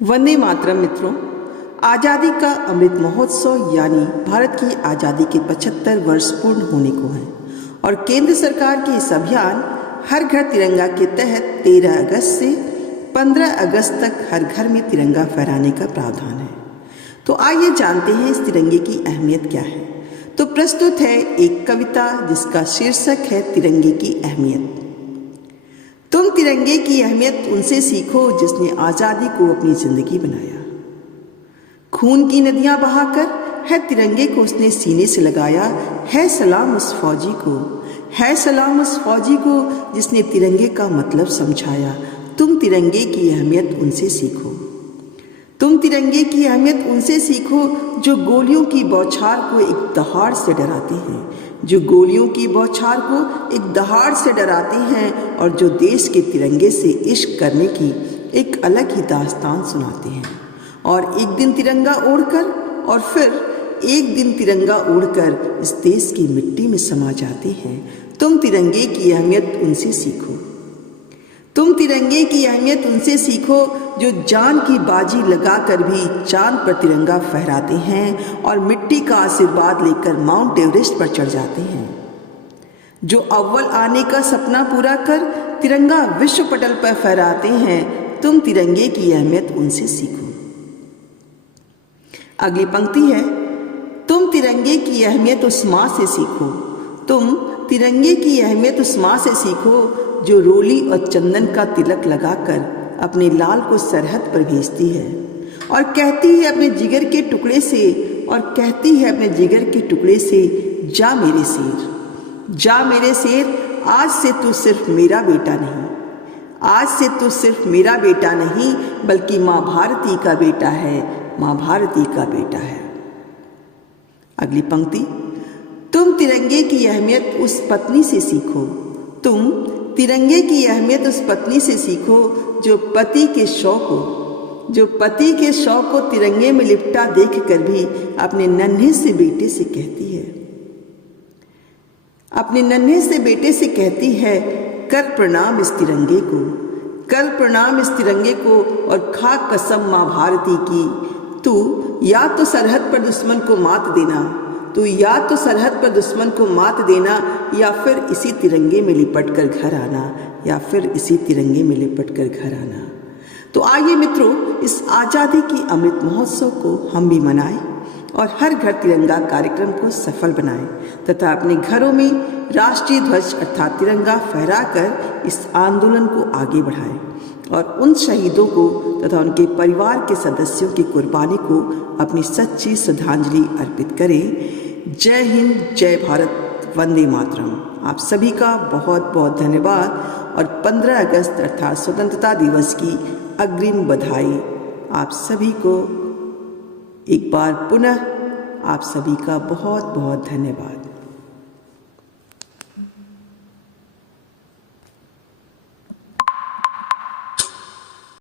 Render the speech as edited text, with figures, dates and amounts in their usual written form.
वंदे मातरम मित्रों, आज़ादी का अमृत महोत्सव यानी भारत की आज़ादी के 75 वर्ष पूर्ण होने को हैं और केंद्र सरकार के इस अभियान हर घर तिरंगा के तहत 13 अगस्त से 15 अगस्त तक हर घर में तिरंगा फहराने का प्रावधान है। तो आइए जानते हैं इस तिरंगे की अहमियत क्या है। तो प्रस्तुत है एक कविता जिसका शीर्षक है तिरंगे की अहमियत। तुम तिरंगे की अहमियत उनसे सीखो जिसने आज़ादी को अपनी जिंदगी बनाया। खून की नदियां बहाकर है तिरंगे को उसने सीने से लगाया। है सलाम उस फौजी को, है सलाम उस फौजी को जिसने तिरंगे का मतलब समझाया। तुम तिरंगे की अहमियत उनसे सीखो। तुम तिरंगे की अहमियत उनसे सीखो जो गोलियों की बौछार को एक दहाड़ से डराते हैं, जो गोलियों की बौछार को एक दहाड़ से डराते हैं और जो देश के तिरंगे से इश्क करने की एक अलग ही दास्तान सुनाते हैं। और एक दिन तिरंगा ओढ़कर और फिर एक दिन तिरंगा ओढ़कर इस देश की मिट्टी में समा जाते हैं। तुम तिरंगे की अहमियत उनसे सीखो। तुम तिरंगे की अहमियत उनसे सीखो जो जान की बाजी लगाकर भी चांद पर तिरंगा फहराते हैं और मिट्टी का आशीर्वाद लेकर माउंट एवरेस्ट पर चढ़ जाते हैं, जो अव्वल आने का सपना पूरा कर तिरंगा विश्व पटल पर फहराते हैं। तुम तिरंगे की अहमियत उनसे सीखो। अगली पंक्ति है, तुम तिरंगे की अहमियत उस माँ से सीखो। तुम तिरंगे की अहमियत उस माँ से सीखो जो रोली और चंदन का तिलक लगाकर अपने लाल को सरहद पर भेजती है और कहती है अपने जिगर के टुकड़े से, और कहती है अपने जिगर के टुकड़े से, जा मेरे शेर, जा मेरे शेर, आज से तू सिर्फ मेरा बेटा नहीं, आज से तू सिर्फ मेरा बेटा नहीं बल्कि माँ भारती का बेटा है, माँ भारती का बेटा है। अगली पंक्ति, तुम तिरंगे की अहमियत उस पत्नी से सीखो। तुम तिरंगे की अहमियत उस पत्नी से सीखो जो पति के शौक को तिरंगे में लिपटा देखकर भी अपने नन्हे से बेटे से कहती है, अपने नन्हे से बेटे से कहती है, कर प्रणाम इस तिरंगे को, कर प्रणाम इस तिरंगे को और खा कसम माँ भारती की। तू या तो सरहद पर दुश्मन को मात देना, तू या तो सरहद पर दुश्मन को मात देना या फिर इसी तिरंगे में लिपट कर घर आना, या फिर इसी तिरंगे में लिपट कर घर आना। तो आइए मित्रों, इस आज़ादी की अमृत महोत्सव को हम भी मनाएं और हर घर तिरंगा कार्यक्रम को सफल बनाएं तथा अपने घरों में राष्ट्रीय ध्वज अर्थात तिरंगा फहराकर इस आंदोलन को आगे बढ़ाएं और उन शहीदों को तथा उनके परिवार के सदस्यों की कुर्बानी को अपनी सच्ची श्रद्धांजलि अर्पित करें। जय हिंद, जय भारत, वंदे मातरम। आप सभी का बहुत बहुत धन्यवाद और 15 अगस्त अर्थात स्वतंत्रता दिवस की अग्रिम बधाई। आप सभी को एक बार पुनः आप सभी का बहुत बहुत धन्यवाद।